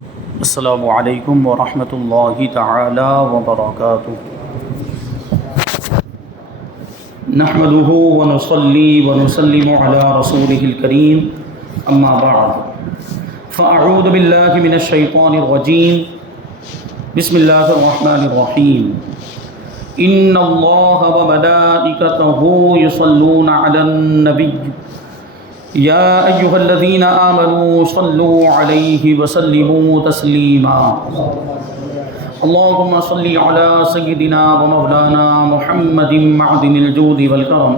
السلام علیکم ورحمۃ اللہ تعالی وبرکاتہ۔ نحمده ونصلي ونسلم على رسوله الكريم اما بعد فاعوذ بالله من الشیطان الرجیم بسم اللہ الرحمن الرحیم ان اللہ وملائکته یصلون علی النبی یا ایہا الذین آمنوا صلوا علیہ وسلموا تسلیما اللہم صل علی سیدنا ومولانا محمد معدن الجود والکرم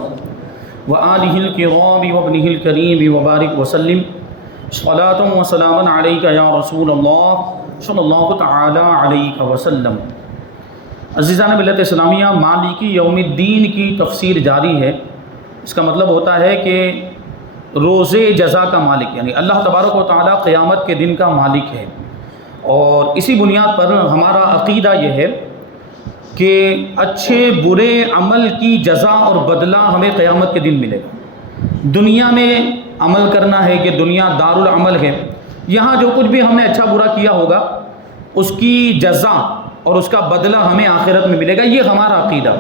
وآلہ الکرام وابنہ الکریم وبارک وسلم صلاۃ وسلام علیک یا رسول اللہ صلی اللہ تعالی علیہ وسلم۔ عزیزان ملت اسلامیہ، مالکی یوم الدین کی تفسیر جاری ہے۔ اس کا مطلب ہوتا ہے کہ روز جزا کا مالک، یعنی اللہ تبارک و تعالی قیامت کے دن کا مالک ہے، اور اسی بنیاد پر ہمارا عقیدہ یہ ہے کہ اچھے برے عمل کی جزا اور بدلہ ہمیں قیامت کے دن ملے گا۔ دنیا میں عمل کرنا ہے کہ دنیا دار العمل ہے، یہاں جو کچھ بھی ہم نے اچھا برا کیا ہوگا اس کی جزا اور اس کا بدلہ ہمیں آخرت میں ملے گا، یہ ہمارا عقیدہ۔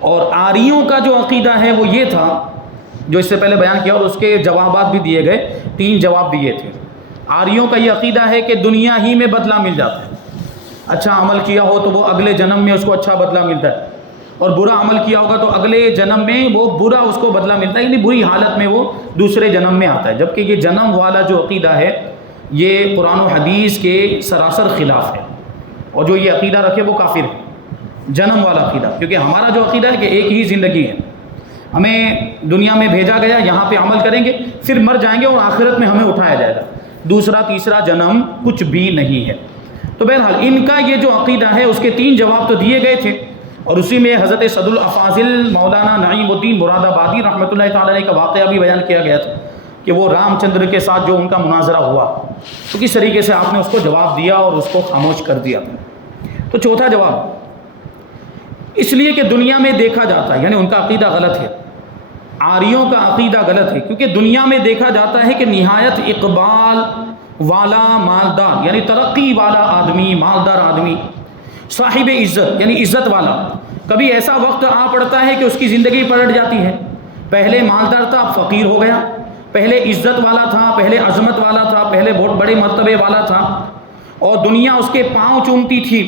اور آریوں کا جو عقیدہ ہے وہ یہ تھا جو اس سے پہلے بیان کیا، اور اس کے جوابات بھی دیے گئے، 3 جواب دیے تھے۔ آریوں کا یہ عقیدہ ہے کہ دنیا ہی میں بدلہ مل جاتا ہے، اچھا عمل کیا ہو تو وہ اگلے جنم میں اس کو اچھا بدلہ ملتا ہے، اور برا عمل کیا ہوگا تو اگلے جنم میں وہ برا اس کو بدلہ ملتا ہے، یعنی بری حالت میں وہ دوسرے جنم میں آتا ہے۔ جبکہ یہ جنم والا جو عقیدہ ہے یہ قرآن و حدیث کے سراسر خلاف ہے، اور جو یہ عقیدہ رکھے وہ کافر ہے، جنم والا عقیدہ۔ کیونکہ ہمارا جو عقیدہ ہے کہ ایک ہی زندگی ہے، ہمیں دنیا میں بھیجا گیا، یہاں پہ عمل کریں گے، پھر مر جائیں گے اور آخرت میں ہمیں اٹھایا جائے گا، دوسرا تیسرا جنم کچھ بھی نہیں ہے۔ تو بہرحال ان کا یہ جو عقیدہ ہے اس کے 3 جواب تو دیے گئے تھے، اور اسی میں حضرت صد الافاضل مولانا نعیم الدین مراد آبادی رحمۃ اللہ تعالی علیہ کا واقعہ بھی بیان کیا گیا تھا کہ وہ رام چندر کے ساتھ جو ان کا مناظرہ ہوا تو کس طریقے سے آپ نے اس کو جواب دیا اور اس کو خاموش کر دیا۔ تو چوتھا جواب اس لیے کہ دنیا میں دیکھا جاتا ہے، یعنی ان کا عقیدہ غلط ہے، آریوں کا عقیدہ غلط ہے، کیونکہ دنیا میں دیکھا جاتا ہے کہ نہایت اقبال والا مالدار، یعنی ترقی والا آدمی، مالدار آدمی، صاحب عزت یعنی عزت والا، کبھی ایسا وقت آ پڑتا ہے کہ اس کی زندگی پلٹ جاتی ہے۔ پہلے مالدار تھا، فقیر ہو گیا، پہلے عزت والا تھا، پہلے عظمت والا تھا، پہلے بہت بڑے مرتبے والا تھا، اور دنیا اس کے پاؤں چومتی تھی،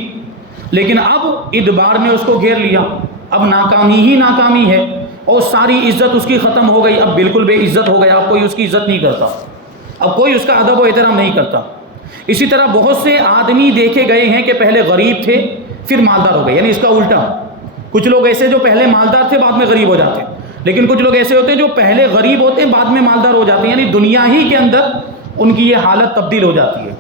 لیکن اب ادبار نے اس کو گھیر لیا، اب ناکامی ہی ناکامی ہے، اور ساری عزت اس کی ختم ہو گئی، اب بالکل بے عزت ہو گیا، اب کوئی اس کی عزت نہیں کرتا، اب کوئی اس کا ادب و احترام نہیں کرتا۔ اسی طرح بہت سے آدمی دیکھے گئے ہیں کہ پہلے غریب تھے پھر مالدار ہو گئے، یعنی اس کا الٹا۔ کچھ لوگ ایسے جو پہلے مالدار تھے بعد میں غریب ہو جاتے ہیں، لیکن کچھ لوگ ایسے ہوتے ہیں جو پہلے غریب ہوتے ہیں بعد میں مالدار ہو جاتے ہیں، یعنی دنیا ہی کے اندر ان کی یہ حالت تبدیل ہو جاتی ہے۔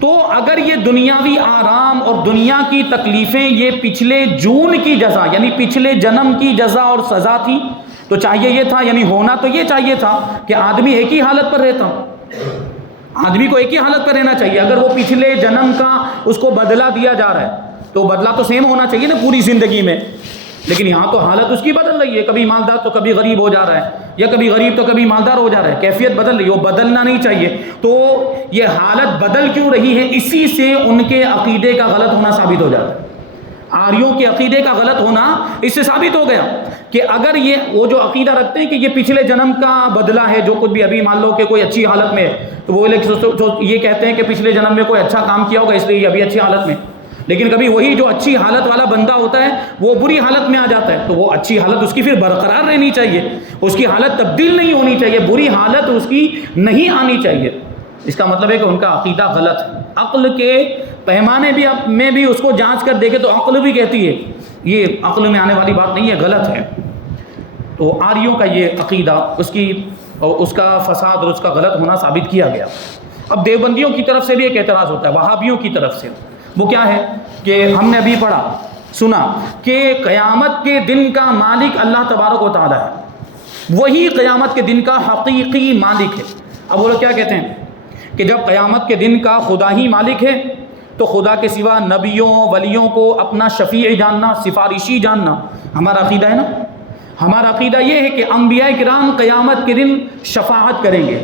تو اگر یہ دنیاوی آرام اور دنیا کی تکلیفیں یہ پچھلے جون کی جزا یعنی پچھلے جنم کی جزا اور سزا تھی، تو چاہیے یہ تھا، یعنی ہونا تو یہ چاہیے تھا کہ آدمی ایک ہی حالت پر رہتا، آدمی کو ایک ہی حالت پر رہنا چاہیے۔ اگر وہ پچھلے جنم کا اس کو بدلہ دیا جا رہا ہے تو بدلہ تو سیم ہونا چاہیے نا پوری زندگی میں، لیکن یہاں تو حالت اس کی بدل رہی ہے، کبھی مالدار تو کبھی غریب ہو جا رہا ہے، یا کبھی غریب تو کبھی مالدار ہو جا رہا ہے، کیفیت بدل رہی ہے، وہ بدلنا نہیں چاہیے۔ تو یہ حالت بدل کیوں رہی ہے؟ اسی سے ان کے عقیدے کا غلط ہونا ثابت ہو جاتا ہے۔ آریوں کے عقیدے کا غلط ہونا اس سے ثابت ہو گیا کہ اگر یہ وہ جو عقیدہ رکھتے ہیں کہ یہ پچھلے جنم کا بدلہ ہے، جو کچھ بھی ابھی مان لو کہ کوئی اچھی حالت میں ہے تو وہ یہ کہتے ہیں کہ پچھلے جنم میں کوئی اچھا کام کیا ہوگا اس لیے یہ ابھی اچھی حالت میں، لیکن کبھی وہی جو اچھی حالت والا بندہ ہوتا ہے وہ بری حالت میں آ جاتا ہے، تو وہ اچھی حالت اس کی پھر برقرار رہنی چاہیے، اس کی حالت تبدیل نہیں ہونی چاہیے، بری حالت اس کی نہیں آنی چاہیے۔ اس کا مطلب ہے کہ ان کا عقیدہ غلط ہے۔ عقل کے پیمانے میں بھی اس کو جانچ کر دیکھے تو عقل بھی کہتی ہے یہ عقل میں آنے والی بات نہیں ہے، غلط ہے۔ تو آریوں کا یہ عقیدہ اس کا فساد اور اس کا غلط ہونا ثابت کیا گیا۔ اب دیوبندیوں کی طرف سے بھی ایک اعتراض ہوتا ہے، وہابیوں کی طرف سے، وہ کیا ہے کہ ہم نے ابھی سنا کہ قیامت کے دن کا مالک اللہ تبارک و تعالی ہے، وہی قیامت کے دن کا حقیقی مالک ہے۔ اب وہ لوگ کیا کہتے ہیں کہ جب قیامت کے دن کا خدا ہی مالک ہے تو خدا کے سوا نبیوں ولیوں کو اپنا شفیع جاننا، سفارشی جاننا ہمارا عقیدہ ہے نا۔ ہمارا عقیدہ یہ ہے کہ انبیاء کرام قیامت کے دن شفاعت کریں گے،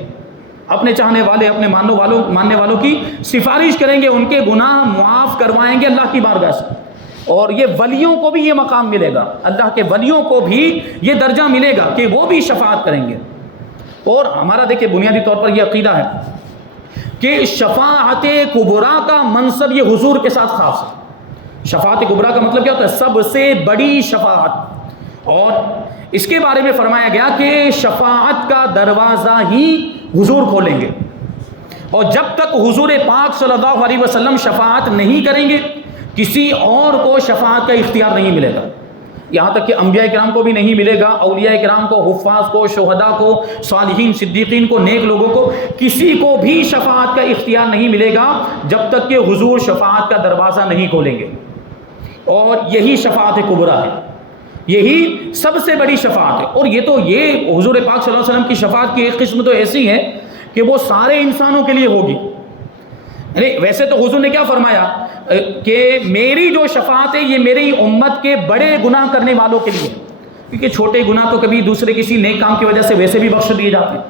اپنے چاہنے والے، اپنے ماننے والوں کی سفارش کریں گے، ان کے گناہ معاف کروائیں گے اللہ کی بارگاہ سے. اور یہ ولیوں کو بھی یہ مقام ملے گا، اللہ کے ولیوں کو بھی یہ درجہ ملے گا کہ وہ بھی شفاعت کریں گے. اور ہمارا دیکھیں بنیادی طور پر یہ عقیدہ ہے کہ شفاعت کبریٰ کا منصب یہ حضور کے ساتھ خاص ہے. شفاعت کبریٰ کا مطلب کیا ہوتا ہے؟ سب سے بڑی شفاعت. اور اس کے بارے میں فرمایا گیا کہ شفاعت کا دروازہ ہی حضور کھولیں گے، اور جب تک حضور پاک صلی اللہ علیہ وسلم شفاعت نہیں کریں گے کسی اور کو شفاعت کا اختیار نہیں ملے گا. یہاں تک کہ انبیاء کرام کو بھی نہیں ملے گا، اولیاء کرام کو، حفاظ کو، شہداء کو، صالحین، صدیقین کو، نیک لوگوں کو، کسی کو بھی شفاعت کا اختیار نہیں ملے گا جب تک کہ حضور شفاعت کا دروازہ نہیں کھولیں گے. اور یہی شفاعت کبریٰ ہے، یہی سب سے بڑی شفاعت ہے. اور یہ حضور پاک صلی اللہ علیہ وسلم کی شفاعت کی ایک قسم تو ایسی ہے کہ وہ سارے انسانوں کے لیے ہوگی. ویسے تو حضور نے کیا فرمایا کہ میری جو شفاعت ہے یہ میری امت کے بڑے گناہ کرنے والوں کے لیے، کیونکہ چھوٹے گناہ تو کبھی دوسرے کسی نیک کام کی وجہ سے ویسے بھی بخش دیے جاتے ہیں،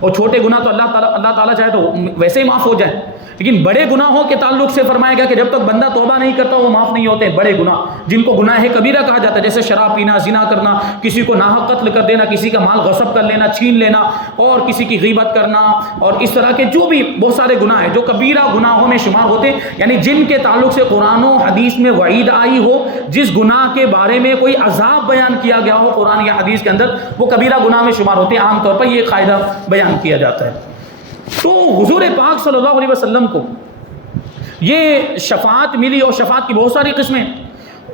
اور چھوٹے گناہ تو اللہ تعالیٰ چاہے تو ویسے ہی معاف ہو جائے. لیکن بڑے گناہوں کے تعلق سے فرمایا گیا کہ جب تک بندہ توبہ نہیں کرتا وہ معاف نہیں ہوتے. بڑے گناہ جن کو گناہ کبیرہ کہا جاتا ہے، جیسے شراب پینا، زنا کرنا، کسی کو ناحق قتل کر دینا، کسی کا مال غصب کر لینا، چھین لینا، اور کسی کی غیبت کرنا، اور اس طرح کے جو بھی بہت سارے گناہ ہیں جو کبیرہ گناہوں میں شمار ہوتے ہیں، یعنی جن کے تعلق سے قرآن و حدیث میں وعید آئی ہو، جس گناہ کے بارے میں کوئی عذاب بیان کیا گیا ہو قرآن یا حدیث کے اندر، وہ کبیرہ گناہ میں شمار ہوتے ہیں. عام طور پر یہ قاعدہ بیان کیا جاتا ہے. تو حضور پاک صلی اللہ علیہ وسلم کو یہ شفاعت ملی، اور شفاعت کی بہت ساری قسمیں،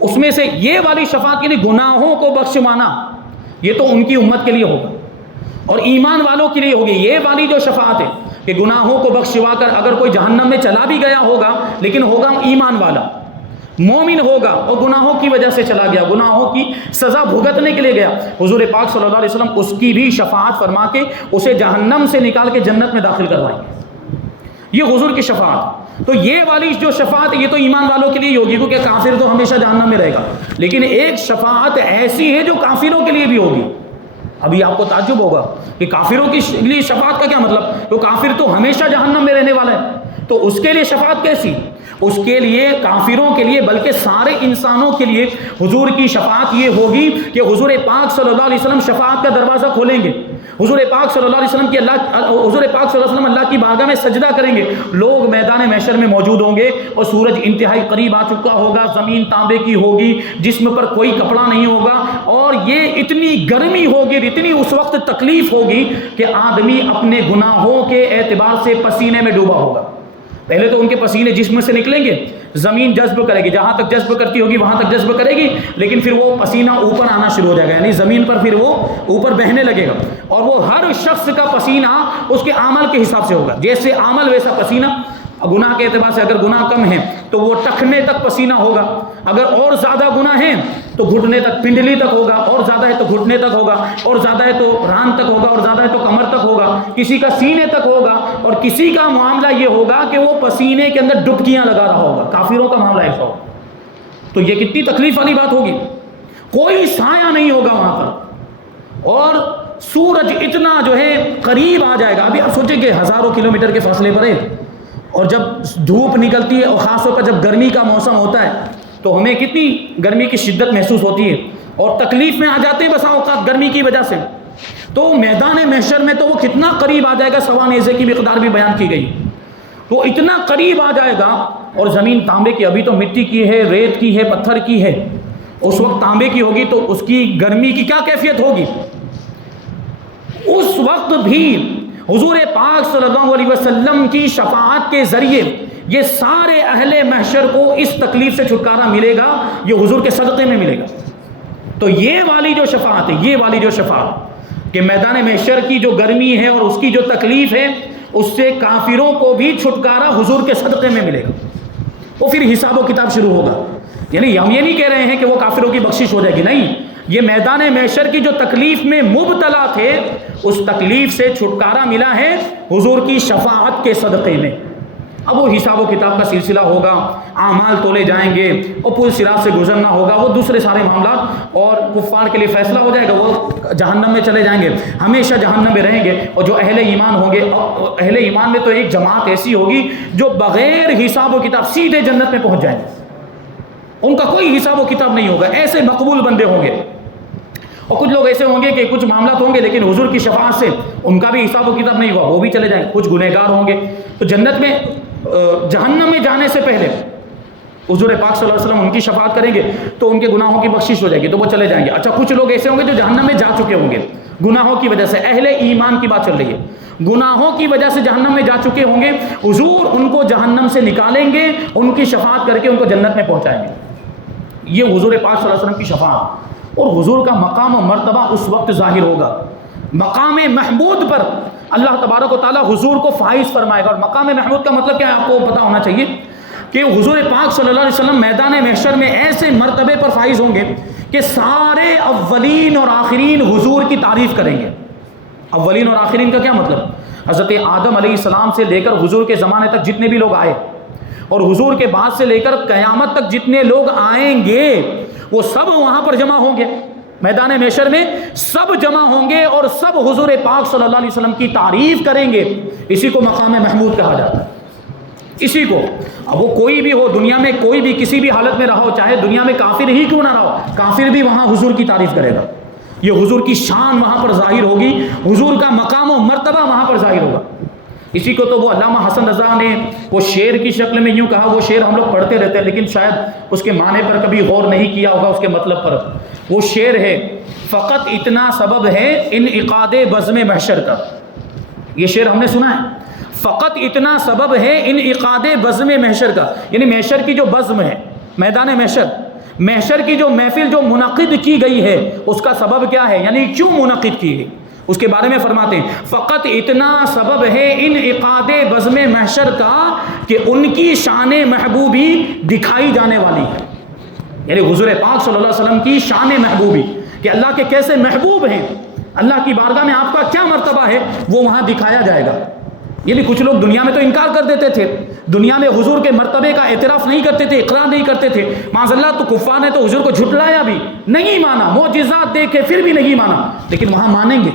اس میں سے یہ والی شفاعت یعنی گناہوں کو بخشوانا، یہ تو ان کی امت کے لیے ہوگا اور ایمان والوں کے لیے ہوگی. یہ والی جو شفاعت ہے کہ گناہوں کو بخشوا کر اگر کوئی جہنم میں چلا بھی گیا ہوگا لیکن ہوگا ایمان والا، مومن ہوگا، اور گناہوں کی وجہ سے چلا گیا، گناہوں کی سزا بھگتنے کے لیے گیا، حضور پاک صلی اللہ علیہ وسلم اس کی بھی شفاعت فرما کے اسے جہنم سے نکال کے جنت میں داخل کروائیں گے. یہ حضور کی شفاعت. تو یہ والی جو شفاعت یہ تو ایمان والوں کے لیے ہوگی، کیونکہ کافر تو ہمیشہ جہنم میں رہے گا. لیکن ایک شفاعت ایسی ہے جو کافروں کے لیے بھی ہوگی. ابھی آپ کو تعجب ہوگا کہ کافروں کے لیے شفاعت کا کیا مطلب؟ تو کافر تو ہمیشہ جہنم میں رہنے والا ہے، تو اس کے لیے شفاعت کیسی؟ اس کے لیے، کافروں کے لیے، بلکہ سارے انسانوں کے لیے حضور کی شفاعت یہ ہوگی کہ حضور پاک صلی اللہ علیہ وسلم شفاعت کا دروازہ کھولیں گے. حضور پاک صلی اللہ علیہ وسلم اللہ کی بارگاہ میں سجدہ کریں گے. لوگ میدان محشر میں موجود ہوں گے اور سورج انتہائی قریب آ چکا ہوگا، زمین تانبے کی ہوگی، جسم پر کوئی کپڑا نہیں ہوگا، اور یہ اتنی گرمی ہوگی، اتنی اس وقت تکلیف ہوگی کہ آدمی اپنے گناہوں کے اعتبار سے پسینے میں ڈوبا ہوگا. پہلے تو ان کے پسینے جسم سے نکلیں گے، زمین جذب کرے گی، جہاں تک جذب کرتی ہوگی وہاں تک جذب کرے گی، لیکن پھر وہ پسینہ اوپر آنا شروع ہو جائے گا، یعنی زمین پر پھر وہ اوپر بہنے لگے گا. اور وہ ہر شخص کا پسینہ اس کے عمل کے حساب سے ہوگا، جیسے عمل ویسا پسینہ. گناہ کے اعتبار سے اگر گناہ کم ہے تو وہ ٹخنے تک پسینہ ہوگا، اگر اور زیادہ گناہ ہیں تو گھٹنے تک، پنڈلی تک ہوگا، اور زیادہ ہے تو گھٹنے تک ہوگا، اور زیادہ ہے تو ران تک ہوگا، اور زیادہ ہے تو کمر تک ہوگا، کسی کا سینے تک ہوگا، اور کسی کا معاملہ یہ ہوگا کہ وہ پسینے کے اندر ڈبکیاں لگا رہا ہوگا. کافروں کا معاملہ ایسا ہوگا. تو یہ کتنی تکلیف والی بات ہوگی. کوئی سایہ نہیں ہوگا وہاں پر، اور سورج اتنا جو ہے قریب آ جائے گا. ابھی آپ سوچیں کہ ہزاروں کلومیٹر کے فاصلے پر ہے، اور جب دھوپ نکلتی ہے اور خاص طور پر جب گرمی کا موسم ہوتا ہے تو ہمیں کتنی گرمی کی شدت محسوس ہوتی ہے، اور تکلیف میں آ جاتے ہیں بسا اوقات گرمی کی وجہ سے. تو میدان محشر میں تو وہ کتنا قریب آ جائے گا، سوا نیزے کی مقدار بھی بیان کی گئی. تو اتنا قریب آ جائے گا، اور زمین تانبے کی، ابھی تو مٹی کی ہے، ریت کی ہے، پتھر کی ہے، اس وقت تانبے کی ہوگی تو اس کی گرمی کی کیا کیفیت ہوگی. اس وقت بھی حضور پاک صلی اللہ علیہ وسلم کی شفاعت کے ذریعے یہ سارے اہل محشر کو اس تکلیف سے چھٹکارا ملے گا، یہ حضور کے صدقے میں ملے گا. تو یہ والی جو شفاعت ہے، یہ والی جو شفاعت کہ میدان محشر کی جو گرمی ہے اور اس کی جو تکلیف ہے، اس سے کافروں کو بھی چھٹکارا حضور کے صدقے میں ملے گا. وہ پھر حساب و کتاب شروع ہوگا. یعنی ہم یہ نہیں کہہ رہے ہیں کہ وہ کافروں کی بخشش ہو جائے گی، نہیں، یہ میدان محشر کی جو تکلیف میں مبتلا تھے اس تکلیف سے چھٹکارا ملا ہے حضور کی شفاعت کے صدقے میں. اب وہ حساب و کتاب کا سلسلہ ہوگا، اعمال تولے جائیں گے اور پل صراط سے گزرنا ہوگا، وہ دوسرے سارے معاملات، اور کفار کے لیے فیصلہ ہو جائے گا، وہ جہنم میں چلے جائیں گے، ہمیشہ جہنم میں رہیں گے۔ اور جو اہل ایمان ہوں گے، اہل ایمان میں تو ایک جماعت ایسی ہوگی جو بغیر حساب و کتاب سیدھے جنت میں پہنچ جائیں گے، ان کا کوئی حساب و کتاب نہیں ہوگا، ایسے مقبول بندے ہوں گے۔ اور کچھ لوگ ایسے ہوں گے کہ کچھ معاملات ہوں گے لیکن حضور کی شفاعت سے ان کا بھی حساب و کتاب نہیں ہوا، وہ بھی چلے جائیں گے، کچھ گنہگار ہوں گے۔ تو جنت میں جہنم میں جانے سے پہلے حضور پاک صلی اللہ علیہ وسلم ان کی شفاعت کریں گے تو ان کے گناہوں کی بخشش ہو جائے گی، تو وہ چلے جائیں گے۔ اچھا، کچھ لوگ ایسے ہوں گے جو جہنم میں جا چکے ہوں گے گناہوں کی وجہ سے، اہل ایمان کی بات چل رہی ہے، گناہوں کی وجہ سے جہنم میں جا چکے ہوں گے، حضور ان کو جہنم سے نکالیں گے، ان کی شفاعت کر کے ان کو جنت میں پہنچائیں گے۔ یہ حضور پاک صلی اللہ علیہ وسلم کی شفاعت، اور حضور کا مقام و مرتبہ اس وقت ظاہر ہوگا۔ مقام محمود پر اللہ تبارک و تعالیٰ حضور کو فائز فرمائے گا۔ اور مقام محمود کا مطلب کیا ہے آپ کو پتہ ہونا چاہیے کہ حضور پاک صلی اللہ علیہ وسلم میدان محشر میں ایسے مرتبے پر فائز ہوں گے کہ سارے اولین اور آخرین حضور کی تعریف کریں گے۔ اولین اور آخرین کا کیا مطلب؟ حضرت آدم علیہ السلام سے لے کر حضور کے زمانے تک جتنے بھی لوگ آئے، اور حضور کے بعد سے لے کر قیامت تک جتنے لوگ آئیں گے، وہ سب وہاں پر جمع ہوں گے، میدان محشر میں سب جمع ہوں گے اور سب حضور پاک صلی اللہ علیہ وسلم کی تعریف کریں گے۔ اسی کو مقام محمود کہا جاتا ہے، اسی کو۔ اب وہ کوئی بھی ہو، دنیا میں کوئی بھی کسی بھی حالت میں رہا ہو، چاہے دنیا میں کافر ہی کیوں نہ رہا ہو، کافر بھی وہاں حضور کی تعریف کرے گا۔ یہ حضور کی شان وہاں پر ظاہر ہوگی، حضور کا مقام و مرتبہ وہاں پر ظاہر ہوگا۔ اسی کو تو وہ علامہ حسن رضا نے وہ شعر کی شکل میں یوں کہا، وہ شعر ہم لوگ پڑھتے رہتے ہیں لیکن شاید اس کے معنی پر کبھی غور نہیں کیا ہوگا، اس کے مطلب پر۔ وہ شعر ہے، فقط اتنا سبب ہے انعقاد بزم محشر کا۔ یہ شعر ہم نے سنا ہے، فقط اتنا سبب ہے انعقاد بزم محشر کا، یعنی محشر کی جو بزم ہے، میدان محشر کی جو محفل جو منعقد کی گئی ہے، اس کا سبب کیا ہے، یعنی کیوں منعقد کی گئی، اس کے بارے میں فرماتے ہیں فقط اتنا سبب ہے انعقاد بزم محشر کا کہ ان کی شان محبوبی دکھائی جانے والی ہے، یعنی حضور پاک صلی اللہ علیہ وسلم کی شان محبوبی کہ اللہ کے کیسے محبوب ہیں، اللہ کی بارگاہ میں آپ کا کیا مرتبہ ہے، وہ وہاں دکھایا جائے گا۔ یعنی کچھ لوگ دنیا میں تو انکار کر دیتے تھے، دنیا میں حضور کے مرتبے کا اعتراف نہیں کرتے تھے، اقرار نہیں کرتے تھے، معاذ اللہ تو کفار نے تو حضور کو جھٹلایا بھی، نہیں مانا، معجزات دیکھے پھر بھی نہیں مانا، لیکن وہاں مانیں گے،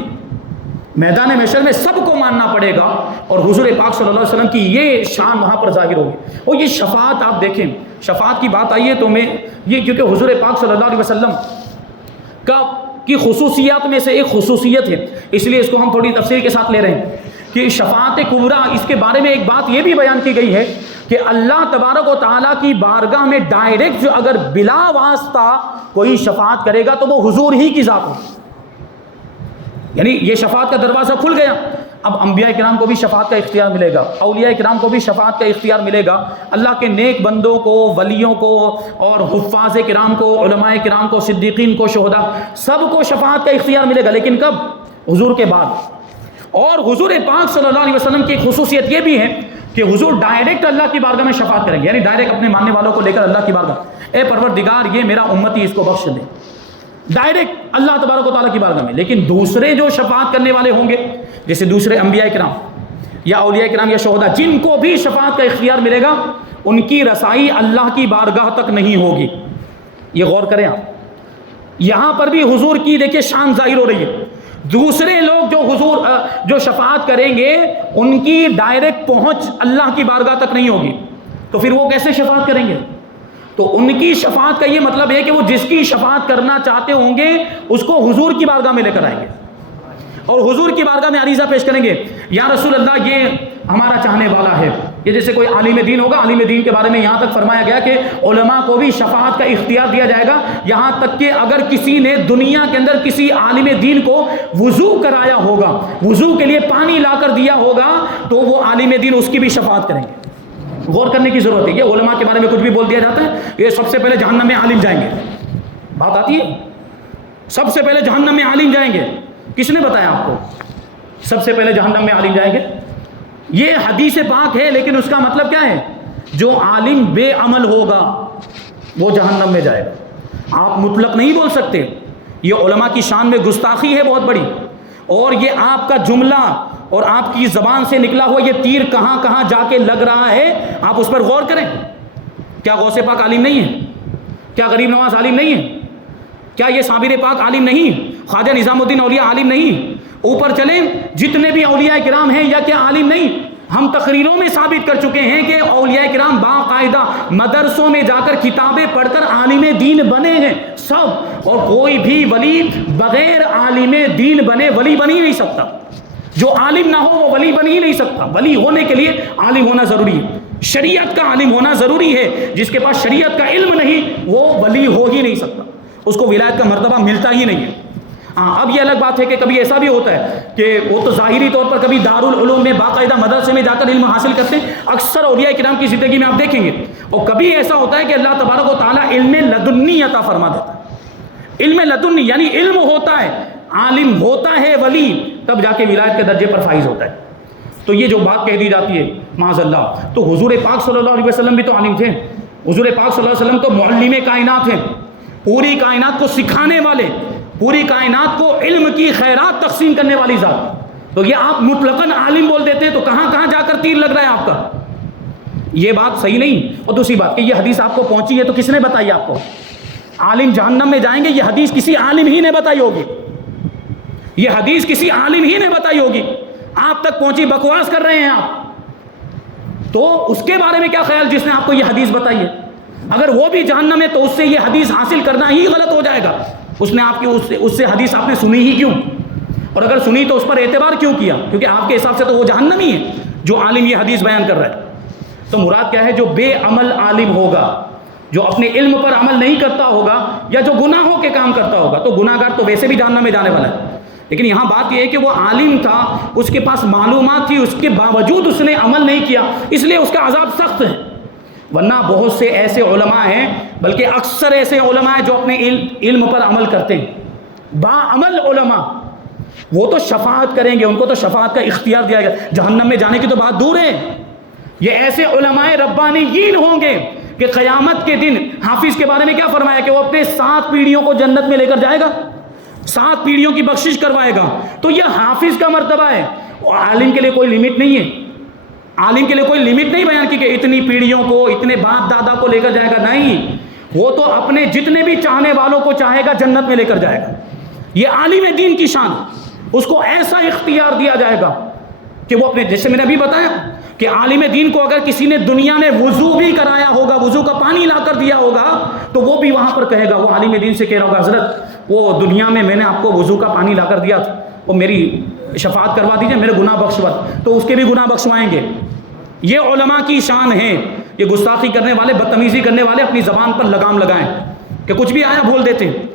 میدان محشر میں سب کو ماننا پڑے گا، اور حضور پاک صلی اللہ علیہ وسلم کی یہ شان وہاں پر ظاہر ہوگی۔ اور یہ شفاعت آپ دیکھیں، شفاعت کی بات آئی ہے تو میں یہ کیونکہ حضور پاک صلی اللہ علیہ وسلم کی خصوصیات میں سے ایک خصوصیت ہے، اس لیے اس کو ہم تھوڑی تفصیل کے ساتھ لے رہے ہیں کہ شفاعت کبریٰ، اس کے بارے میں ایک بات یہ بھی بیان کی گئی ہے کہ اللہ تبارک و تعالیٰ کی بارگاہ میں ڈائریکٹ جو اگر بلا واسطہ کوئی شفاعت کرے گا تو وہ حضور ہی کی ذات ہوگی، یعنی یہ شفاعت کا دروازہ کھل گیا۔ اب انبیاء کرام کو بھی شفاعت کا اختیار ملے گا، اولیاء کرام کو بھی شفاعت کا اختیار ملے گا، اللہ کے نیک بندوں کو، ولیوں کو، اور حفاظ کرام کو، علماء کرام کو، صدیقین کو، شہداء، سب کو شفاعت کا اختیار ملے گا، لیکن کب؟ حضور کے بعد۔ اور حضور پاک صلی اللہ علیہ وسلم کی خصوصیت یہ بھی ہے کہ حضور ڈائریکٹ اللہ کی بارگاہ میں شفاعت کریں گے، یعنی ڈائریکٹ اپنے ماننے والوں کو لے کر اللہ کی بارگاہ، اے پروردگار یہ میرا امتی، اس کو بخش دے، ڈائریکٹ اللہ تبارک و تعالیٰ کی بارگاہ میں۔ لیکن دوسرے جو شفاعت کرنے والے ہوں گے، جیسے دوسرے انبیاء کرام یا اولیاء کرام یا شہداء، جن کو بھی شفاعت کا اختیار ملے گا، ان کی رسائی اللہ کی بارگاہ تک نہیں ہوگی۔ یہ غور کریں آپ، یہاں پر بھی حضور کی دیکھیں شان ظاہر ہو رہی ہے۔ دوسرے لوگ جو حضور جو شفاعت کریں گے، ان کی ڈائریکٹ پہنچ اللہ کی بارگاہ تک نہیں ہوگی، تو پھر وہ کیسے شفاعت کریں گے؟ تو ان کی شفاعت کا یہ مطلب ہے کہ وہ جس کی شفاعت کرنا چاہتے ہوں گے اس کو حضور کی بارگاہ میں لے کر آئیں گے، اور حضور کی بارگاہ میں عریضہ پیش کریں گے، یا رسول اللہ یہ ہمارا چاہنے والا ہے۔ یہ جیسے کوئی عالم دین ہوگا، عالم دین کے بارے میں یہاں تک فرمایا گیا کہ علماء کو بھی شفاعت کا اختیار دیا جائے گا، یہاں تک کہ اگر کسی نے دنیا کے اندر کسی عالم دین کو وضو کرایا ہوگا، وضو کے لیے پانی لا کر دیا ہوگا، تو وہ عالم دین اس کی بھی شفاعت کریں گے۔ غور کرنے کی ضرورت ہے، یہ علماء کے بارے میں کچھ بھی بول دیا جاتا ہے، یہ سب سے پہلے جہنم میں عالم جائیں گے، بات آتی ہے، سب سے پہلے جہنم میں عالم جائیں گے، کس نے بتایا آپ کو سب سے پہلے جہنم میں عالم جائیں گے؟ یہ حدیث پاک ہے، لیکن اس کا مطلب کیا ہے؟ جو عالم بے عمل ہوگا وہ جہنم میں جائے گا۔ آپ مطلق نہیں بول سکتے، یہ علماء کی شان میں گستاخی ہے بہت بڑی، اور یہ آپ کا جملہ اور آپ کی زبان سے نکلا ہوا یہ تیر کہاں کہاں جا کے لگ رہا ہے، آپ اس پر غور کریں۔ کیا غوث پاک عالم نہیں ہے؟ کیا غریب نواز عالم نہیں ہے؟ کیا یہ صابر پاک عالم نہیں؟ خواجہ نظام الدین اولیاء عالم نہیں؟ اوپر چلیں جتنے بھی اولیاء کرام ہیں یا کیا عالم نہیں؟ ہم تقریروں میں ثابت کر چکے ہیں کہ اولیاء کرام باقاعدہ مدرسوں میں جا کر کتابیں پڑھ کر عالم دین بنے ہیں سب، اور کوئی بھی ولی بغیر عالم دین بنے ولی بن ہی نہیں سکتا۔ جو عالم نہ ہو وہ ولی بن ہی نہیں سکتا۔ ولی ہونے کے لیے عالم ہونا ضروری ہے، شریعت کا عالم ہونا ضروری ہے۔ جس کے پاس شریعت کا علم نہیں وہ ولی ہو ہی نہیں سکتا، اس کو ولایت کا مرتبہ ملتا ہی نہیں ہے۔ اب یہ الگ بات ہے کہ کبھی ایسا بھی ہوتا ہے کہ وہ تو ظاہری طور پر کبھی دارالعلوم میں باقاعدہ مدرسے میں جا کر علم حاصل کرتے ہیں، اکثر اولیاء کرام کی زندگی میں آپ دیکھیں گے، اور کبھی ایسا ہوتا ہے کہ اللہ تبارک و تعالیٰ علم لدنی عطا فرما دیتا ہے۔ علم لدنی یعنی علم ہوتا ہے، عالم ہوتا ہے ولی، تب جا کے ولایت کے درجے پر فائز ہوتا ہے۔ تو یہ جو بات کہہ دی جاتی ہے معاذ اللہ، تو حضور پاک صلی اللہ علیہ وسلم بھی تو عالم تھے۔ حضور پاک صلی اللہ علیہ وسلم تو معلم کائنات ہیں، پوری کائنات کو سکھانے والے، پوری کائنات کو علم کی خیرات تقسیم کرنے والی ذات۔ تو یہ آپ مطلقاً عالم بول دیتے ہیں تو کہاں کہاں جا کر تیر لگ رہا ہے آپ کا؟ یہ بات صحیح نہیں۔ اور دوسری بات کہ یہ حدیث آپ کو پہنچی ہے تو کس نے بتائی آپ کو؟ عالم جہنم میں جائیں گے، یہ حدیث کسی عالم ہی نے بتائی ہوگی، یہ حدیث کسی عالم ہی نے بتائی ہوگی، آپ تک پہنچی، بکواس کر رہے ہیں آپ۔ تو اس کے بارے میں کیا خیال جس نے آپ کو یہ حدیث بتائی ہے؟ اگر وہ بھی جہنم ہے تو اس سے یہ حدیث حاصل کرنا ہی غلط ہو جائے گا۔ اس نے آپ کی اس سے حدیث آپ نے سنی ہی کیوں؟ اور اگر سنی تو اس پر اعتبار کیوں کیا؟ کیونکہ آپ کے حساب سے تو وہ جہنمی ہے جو عالم یہ حدیث بیان کر رہا ہے۔ تو مراد کیا ہے؟ جو بے عمل عالم ہوگا، جو اپنے علم پر عمل نہیں کرتا ہوگا یا جو گناہوں کے کام کرتا ہوگا، تو گناہ گار تو ویسے بھی جہنم میں جانے والا ہے۔ لیکن یہاں بات یہ ہے کہ وہ عالم تھا، اس کے پاس معلومات تھی، اس کے باوجود اس نے عمل نہیں کیا، اس لیے اس کا عذاب سخت ہے۔ ورنہ بہت سے ایسے علماء ہیں، بلکہ اکثر ایسے علماء ہیں جو اپنے علم پر عمل کرتے ہیں، باعمل علماء، وہ تو شفاعت کریں گے، ان کو تو شفاعت کا اختیار دیا گیا، جہنم میں جانے کی تو بات دور ہے۔ یہ ایسے علماء ربانیین ہوں گے کہ قیامت کے دن حافظ کے بارے میں کیا فرمایا کہ وہ اپنے 7 پیڑھیوں کو جنت میں لے کر جائے گا، 7 پیڑھیوں کی بخشش کروائے گا۔ تو یہ حافظ کا مرتبہ ہے، عالم کے لیے کوئی لمٹ نہیں ہے، عالم کے لیے کوئی لمٹ نہیں بیان کی کہ اتنی پیڑھیوں کو، اتنے باپ دادا کو لے کر جائے گا، نہیں، وہ تو اپنے جتنے بھی چاہنے والوں کو چاہے گا جنت میں لے کر جائے گا۔ یہ عالم دین کی شان، اس کو ایسا اختیار دیا جائے گا کہ وہ اپنے، جیسے میں نے ابھی بتایا کہ عالم دین کو اگر کسی نے دنیا میں وضو بھی کرایا ہوگا، وضو کا پانی لا کر دیا ہوگا، تو وہ بھی وہاں پر کہے گا، وہ عالم دین سے کہہ رہا ہوگا حضرت وہ دنیا میں نے آپ کو وضو کا پانی لا کر دیا تھا، وہ میری شفاعت کروا دیجیے، میرے گناہ بخشوا، تو اس کے بھی گناہ بخشوائیں گے۔ یہ علماء کی شان ہے۔ یہ گستاخی کرنے والے، بدتمیزی کرنے والے اپنی زبان پر لگام لگائیں کہ کچھ بھی آیا بول دیتے ہیں۔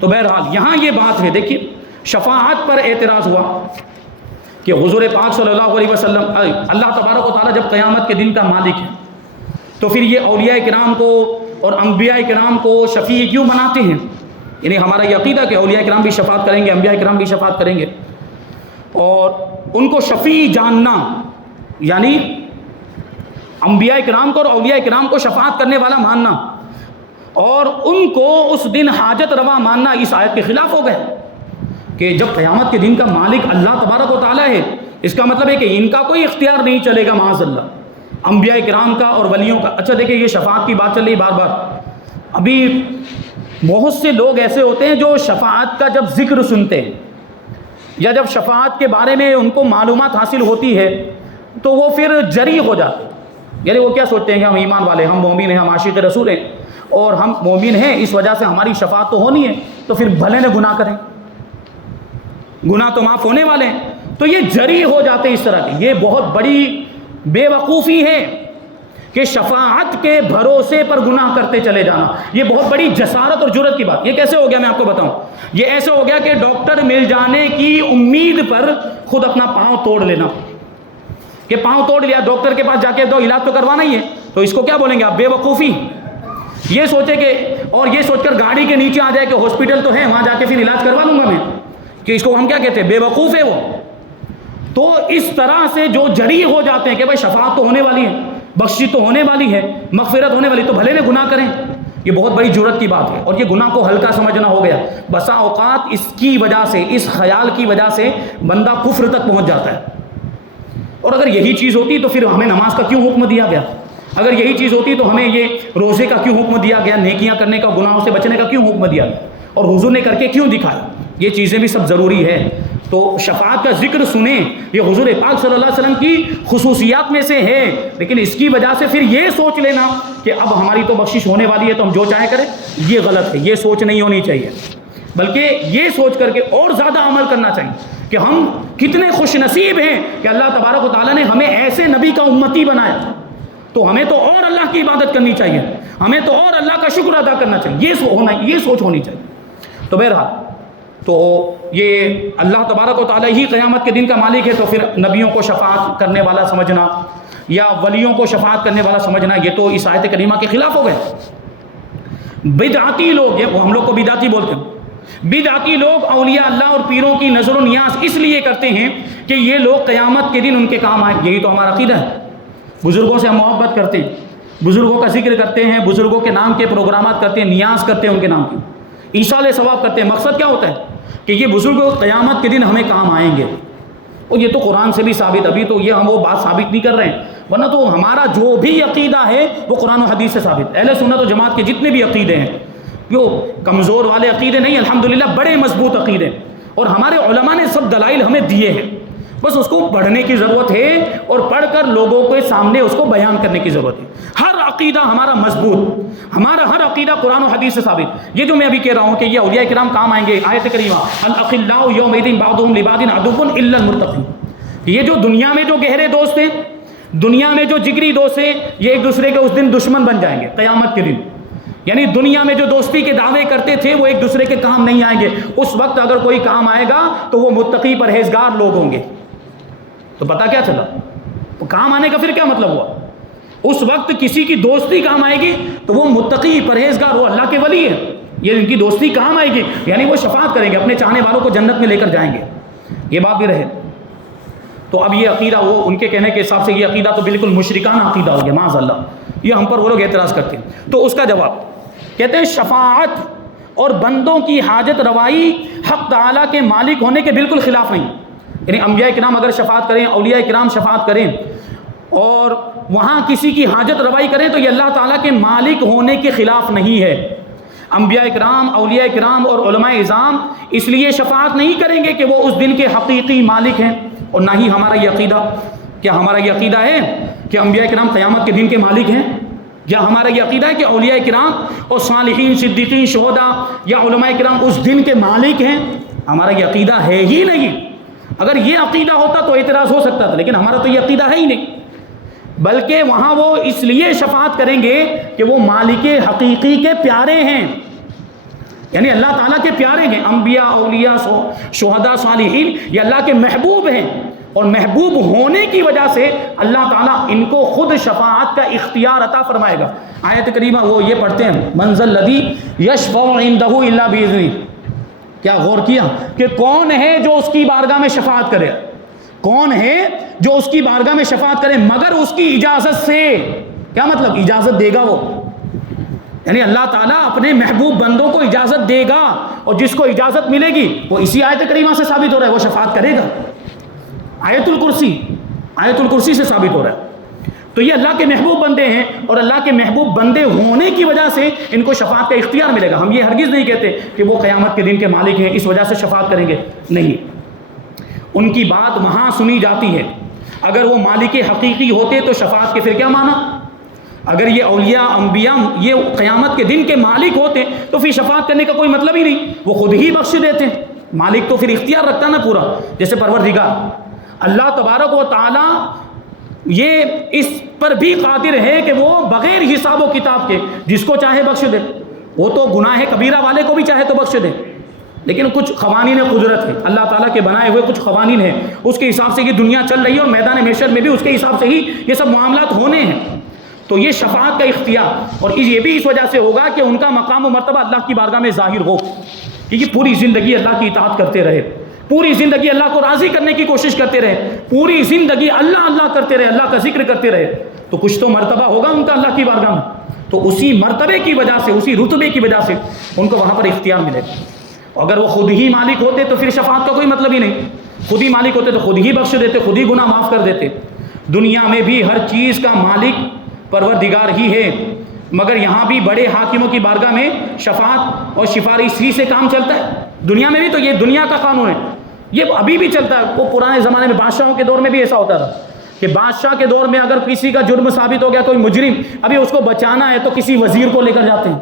تو بہرحال یہاں یہ بات ہے، دیکھیے شفاعت پر اعتراض ہوا کہ حضور پاک صلی اللہ علیہ وسلم، اللہ تبارک و تعالیٰ جب قیامت کے دن کا مالک ہے تو پھر یہ اولیاء کرام کو اور انبیاء کرام کو شفیع کیوں بناتے ہیں؟ یعنی ہمارا یہ عقیدہ کہ اولیاء کرام بھی شفاعت کریں گے، انبیاء کرام بھی شفاعت کریں گے، اور ان کو شفیع جاننا یعنی انبیاء کرام کو اور اولیاء کرام کو شفاعت کرنے والا ماننا اور ان کو اس دن حاجت روا ماننا اس آیت کے خلاف ہو گئے کہ جب قیامت کے دن کا مالک اللہ تبارک و تعالیٰ ہے، اس کا مطلب ہے کہ ان کا کوئی اختیار نہیں چلے گا معاذ اللہ، انبیاء کرام کا اور ولیوں کا۔ اچھا دیکھیں یہ شفاعت کی بات چل رہی بار بار، ابھی بہت سے لوگ ایسے ہوتے ہیں جو شفاعت کا جب ذکر سنتے ہیں یا جب شفاعت کے بارے میں ان کو معلومات حاصل ہوتی ہے تو وہ پھر جری ہو جاتے ہیں۔ یعنی وہ کیا سوچتے ہیں کہ ہم ایمان والے، ہم مومن ہیں، ہم عاشق رسول ہیں اور ہم مومن ہیں، اس وجہ سے ہماری شفاعت تو ہونی ہے، تو پھر بھلے نہ گناہ کریں، گناہ تو معاف ہونے والے ہیں۔ تو یہ جری ہو جاتے ہیں اس طرح کے۔ یہ بہت بڑی بے وقوفی ہے کہ شفاعت کے بھروسے پر گناہ کرتے چلے جانا، یہ بہت بڑی جسارت اور جرأت کی بات۔ یہ کیسے ہو گیا میں آپ کو بتاؤں، یہ ایسے ہو گیا کہ ڈاکٹر مل جانے کی امید پر خود اپنا پاؤں توڑ لینا، کہ پاؤں توڑ لیا، ڈاکٹر کے پاس جا کے تو علاج تو کروانا ہی ہے، تو اس کو کیا بولیں گے آپ؟ بے وقوفی۔ یہ سوچے کہ، اور یہ سوچ کر گاڑی کے نیچے آ جائے کہ ہاسپٹل تو ہے، وہاں جا کے پھر علاج کروا لوں گا میں، کہ اس کو ہم کیا کہتے ہیں؟ بے وقوف ہے وہ۔ تو اس طرح سے جو جری ہو جاتے ہیں کہ بھائی شفاعت تو ہونے والی ہے، بخشش تو ہونے والی ہے، مغفرت ہونے والی، تو بھلے میں گناہ کریں، یہ بہت بڑی جرأت کی بات ہے، اور یہ گناہ کو ہلکا سمجھنا ہو گیا۔ بسا اوقات اس کی وجہ سے، اس خیال کی وجہ سے بندہ کفر تک پہنچ جاتا ہے۔ اور اگر یہی چیز ہوتی تو پھر ہمیں نماز کا کیوں حکم دیا گیا؟ اگر یہی چیز ہوتی تو ہمیں یہ روزے کا کیوں حکم دیا گیا؟ نیکیاں کرنے کا، گناہوں سے بچنے کا کیوں حکم دیا گیا؟ اور حضور نے کر کے کیوں دکھایا؟ یہ چیزیں بھی سب ضروری ہے۔ تو شفاعت کا ذکر سنیں، یہ حضور پاک صلی اللہ علیہ وسلم کی خصوصیات میں سے ہے، لیکن اس کی وجہ سے پھر یہ سوچ لینا کہ اب ہماری تو بخشش ہونے والی ہے تو ہم جو چاہیں کریں، یہ غلط ہے، یہ سوچ نہیں ہونی چاہیے، بلکہ یہ سوچ کر کے اور زیادہ عمل کرنا چاہیے کہ ہم کتنے خوش نصیب ہیں کہ اللہ تبارک و تعالیٰ نے ہمیں ایسے نبی کا امتی بنایا، تو ہمیں تو اور اللہ کی عبادت کرنی چاہیے، ہمیں تو اور اللہ کا شکر ادا کرنا چاہیے، یہ سوچ ہونی چاہیے۔ تو بہرحال تو یہ اللہ تبارک و تعالیٰ ہی قیامت کے دن کا مالک ہے، تو پھر نبیوں کو شفاعت کرنے والا سمجھنا یا ولیوں کو شفاعت کرنے والا سمجھنا، یہ تو اس آیت کریمہ کے خلاف ہو گئے۔ بدعتی لوگ، یہ ہم لوگ کو بدعتی بولتے ہیں، بدعتی لوگ اولیاء اللہ اور پیروں کی نظر و نیاز اس لیے کرتے ہیں کہ یہ لوگ قیامت کے دن ان کے کام آئیں۔ یہی تو ہمارا عقیدہ ہے۔ بزرگوں سے ہم محبت کرتے ہیں، بزرگوں کا ذکر کرتے ہیں، بزرگوں کے نام کے پروگرامات کرتے ہیں، نیاز کرتے ہیں ان کے نام کی، ایصال ثواب کرتے ہیں۔ مقصد کیا ہوتا ہے کہ یہ بزرگ قیامت کے دن ہمیں کام آئیں گے، اور یہ تو قرآن سے بھی ثابت، ابھی تو یہ ہم وہ بات ثابت نہیں کر رہے ہیں، ورنہ تو ہمارا جو بھی عقیدہ ہے وہ قرآن و حدیث سے ثابت۔ اہل سنت و جماعت کے جتنے بھی عقیدے ہیں، جو کمزور والے عقیدے نہیں، الحمدللہ بڑے مضبوط عقیدے، اور ہمارے علماء نے سب دلائل ہمیں دیے ہیں، بس اس کو پڑھنے کی ضرورت ہے اور پڑھ کر لوگوں کے سامنے اس کو بیان کرنے کی ضرورت ہے۔ ہر عقیدہ ہمارا مضبوط، ہمارا ہر عقیدہ قرآن و حدیث سے ثابت۔ یہ جو میں ابھی کہہ رہا ہوں کہ یہ اولیاء کرام کام آئیں گے، آیت کریمہ الاخلاء یومئذ بعضهم لبعض عدو الا المتقین، یہ جو دنیا میں جو گہرے دوست ہیں، دنیا میں جو جگری دوست ہیں، یہ ایک دوسرے کے اس دن دشمن بن جائیں گے قیامت کے دن۔ یعنی دنیا میں جو دوستی کے دعوے کرتے تھے وہ ایک دوسرے کے کام نہیں آئیں گے، اس وقت اگر کوئی کام آئے گا تو وہ متقی پرہیزگار لوگ ہوں گے۔ تو پتہ کیا چلا؟ کام آنے کا پھر کیا مطلب ہوا؟ اس وقت کسی کی دوستی کام آئے گی تو وہ متقی پرہیزگار، وہ اللہ کے ولی ہے، یہ ان کی دوستی کام آئے گی، یعنی وہ شفاعت کریں گے، اپنے چاہنے والوں کو جنت میں لے کر جائیں گے۔ یہ بات بھی رہے۔ تو اب یہ عقیدہ، وہ ان کے کہنے کے حساب سے یہ عقیدہ تو بالکل مشرکانہ عقیدہ ہو گیا، معاذ اللہ، یہ ہم پر وہ لوگ اعتراض کرتے ہیں۔ تو اس کا جواب کہتے ہیں شفاعت اور بندوں کی حاجت روائی حق تعالیٰ کے مالک ہونے کے بالکل خلاف نہیں۔ یعنی انبیاء کرام اگر شفاعت کریں، اولیاء کرام شفاعت کریں اور وہاں کسی کی حاجت روائی کریں تو یہ اللہ تعالیٰ کے مالک ہونے کے خلاف نہیں ہے۔ انبیاء کرام، اولیاء کرام اور علماء اعظام اس لیے شفاعت نہیں کریں گے کہ وہ اس دن کے حقیقی مالک ہیں، اور نہ ہی ہمارا یہ عقیدہ۔ کیا ہمارا یہ عقیدہ ہے کہ انبیاء کرام قیامت کے دن کے مالک ہیں؟ یا ہمارا یہ عقیدہ ہے کہ اولیاء کرام اور صالحین، صدیقین، شہداء یا علماء کرام اس دن کے مالک ہیں؟ ہمارا یہ عقیدہ ہے ہی نہیں۔ اگر یہ عقیدہ ہوتا تو اعتراض ہو سکتا تھا، لیکن ہمارا تو یہ عقیدہ ہے ہی نہیں، بلکہ وہاں وہ اس لیے شفاعت کریں گے کہ وہ مالک حقیقی کے پیارے ہیں، یعنی اللہ تعالیٰ کے پیارے ہیں۔ انبیاء، اولیاء، شہداء، صالحین یہ اللہ کے محبوب ہیں، اور محبوب ہونے کی وجہ سے اللہ تعالیٰ ان کو خود شفاعت کا اختیار عطا فرمائے گا۔ آیت کریمہ وہ یہ پڑھتے ہیں، من ذا الذی یشفع عنده الا باذنہ۔ کیا غور کیا کہ کون ہے جو اس کی بارگاہ میں شفاعت کرے؟ کون ہے جو اس کی بارگاہ میں شفاعت کرے مگر اس کی اجازت سے؟ کیا مطلب؟ اجازت دے گا وہ، یعنی اللہ تعالیٰ اپنے محبوب بندوں کو اجازت دے گا، اور جس کو اجازت ملے گی وہ اسی آیت کریمہ سے ثابت ہو رہا ہے وہ شفاعت کرے گا۔ آیت الکرسی سے ثابت ہو رہا ہے۔ تو یہ اللہ کے محبوب بندے ہیں، اور اللہ کے محبوب بندے ہونے کی وجہ سے ان کو شفاعت کا اختیار ملے گا۔ ہم یہ ہرگز نہیں کہتے کہ وہ قیامت کے دن کے مالک ہیں اس وجہ سے شفاعت کریں گے، نہیں، ان کی بات وہاں سنی جاتی ہے۔ اگر وہ مالک حقیقی ہوتے تو شفاعت کے پھر کیا معنی؟ اگر یہ اولیاء، انبیاء یہ قیامت کے دن کے مالک ہوتے تو پھر شفاعت کرنے کا کوئی مطلب ہی نہیں، وہ خود ہی بخش دیتے۔ مالک تو پھر اختیار رکھتا نا پورا، جیسے پروردگار اللہ تبارک و تعالی یہ اس پر بھی قادر ہے کہ وہ بغیر حساب و کتاب کے جس کو چاہے بخش دے، وہ تو گناہ کبیرہ والے کو بھی چاہے تو بخش دے، لیکن کچھ قوانین قدرت ہے، اللہ تعالیٰ کے بنائے ہوئے کچھ قوانین ہیں، اس کے حساب سے یہ دنیا چل رہی ہے، اور میدان محشر میں بھی اس کے حساب سے ہی یہ سب معاملات ہونے ہیں۔ تو یہ شفاعت کا اختیار، اور یہ بھی اس وجہ سے ہوگا کہ ان کا مقام و مرتبہ اللہ کی بارگاہ میں ظاہر ہو، کیونکہ پوری زندگی اللہ کی اطاعت کرتے رہے، پوری زندگی اللہ کو راضی کرنے کی کوشش کرتے رہے، پوری زندگی اللہ اللہ کرتے رہے، اللہ کا ذکر کرتے رہے، تو کچھ تو مرتبہ ہوگا ان کا اللہ کی بارگاہ میں، تو اسی مرتبے کی وجہ سے، اسی رتبے کی وجہ سے ان کو وہاں پر اختیار ملے گا۔ اگر وہ خود ہی مالک ہوتے تو پھر شفاعت کا کوئی مطلب ہی نہیں، خود ہی مالک ہوتے تو خود ہی بخش دیتے، خود ہی گناہ معاف کر دیتے۔ دنیا میں بھی ہر چیز کا مالک پروردگار ہی ہے، مگر یہاں بھی بڑے حاکموں کی بارگاہ میں شفاعت اور سفارشی سے کام چلتا ہے۔ دنیا میں بھی تو یہ دنیا کا قانون ہے، یہ ابھی بھی چلتا ہے۔ وہ پرانے زمانے میں بادشاہوں کے دور میں بھی ایسا ہوتا تھا کہ بادشاہ کے دور میں اگر کسی کا جرم ثابت ہو گیا، کوئی مجرم، ابھی اس کو بچانا ہے تو کسی وزیر کو لے کر جاتے ہیں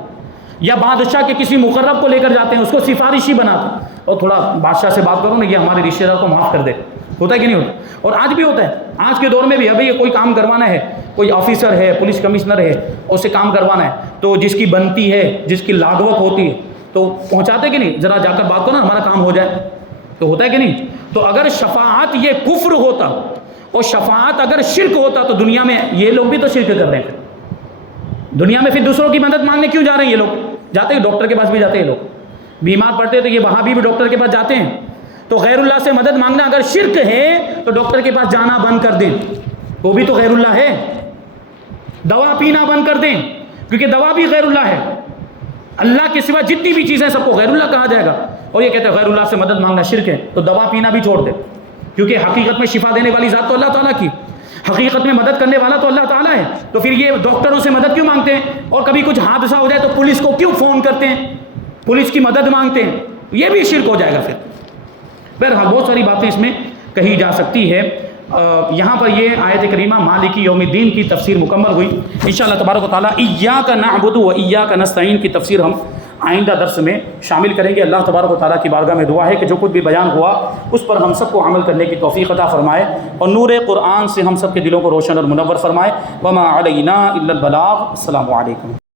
یا بادشاہ کے کسی مقرب کو لے کر جاتے ہیں، اس کو سفارشی بناتے ہیں، اور تھوڑا بادشاہ سے بات کرو نا، یہ ہمارے رشتے دار کو معاف کر دے۔ ہوتا ہے کہ نہیں ہوتا؟ اور آج بھی ہوتا ہے، آج کے دور میں بھی ابھی کوئی کام کروانا ہے، کوئی آفیسر ہے، پولیس کمشنر ہے، اسے کام کروانا ہے، تو جس کی بنتی ہے، جس کی لاگوک ہوتی ہے، تو پہنچاتے کہ نہیں، ذرا جا کر بات کرو نا، ہمارا کام ہو جائے، تو ہوتا ہے کہ نہیں؟ تو اگر شفاعت یہ کفر ہوتا اور شفاعت اگر شرک ہوتا تو دنیا میں یہ لوگ بھی تو شرک کر رہے ہیں۔ دنیا میں پھر دوسروں کی مدد مانگنے کیوں جا رہے ہیں یہ لوگ؟ جاتے ہیں ڈاکٹر کے پاس بھی جاتے ہیں لوگ، بیمار پڑتے تو یہ وہاں بھی ڈاکٹر کے پاس جاتے ہیں۔ تو غیر اللہ سے مدد مانگنا اگر شرک ہے تو ڈاکٹر کے پاس جانا بند کر دیں، وہ بھی تو غیر اللہ ہے۔ دوا پینا بند کر دیں، کیونکہ دوا بھی غیر اللہ ہے۔ اللہ کے سوا جتنی بھی چیزیں سب کو غیر اللہ کہا جائے گا، اور یہ کہتے ہیں غیر اللہ سے مدد مانگنا شرک ہے، تو دوا پینا بھی چھوڑ دے، کیونکہ حقیقت میں شفا دینے والی ذات تو اللہ تعالیٰ کی، حقیقت میں مدد کرنے والا تو اللہ تعالیٰ ہے۔ تو پھر یہ ڈاکٹروں سے مدد کیوں مانگتے ہیں؟ اور کبھی کچھ حادثہ ہو جائے تو پولیس کو کیوں فون کرتے ہیں، پولیس کی مدد مانگتے ہیں؟ یہ بھی شرک ہو جائے گا پھر۔ بہرحال بہت ساری باتیں اس میں کہی جا سکتی ہے۔ یہاں پر یہ آیت کریمہ مالک یوم الدین کی تفسیر مکمل ہوئی۔ انشاءاللہ تبارک و تعالیٰ ایاک نعبد و ایاک نستعین کی تفسیر ہم آئندہ درس میں شامل کریں گے۔ اللہ تبارک و تعالیٰ کی بارگاہ میں دعا ہے کہ جو کچھ بھی بیان ہوا اس پر ہم سب کو عمل کرنے کی توفیق عطا فرمائے، اور نور قرآن سے ہم سب کے دلوں کو روشن اور منور فرمائے۔ وما علینا الا البلاغ۔ السلام علیکم۔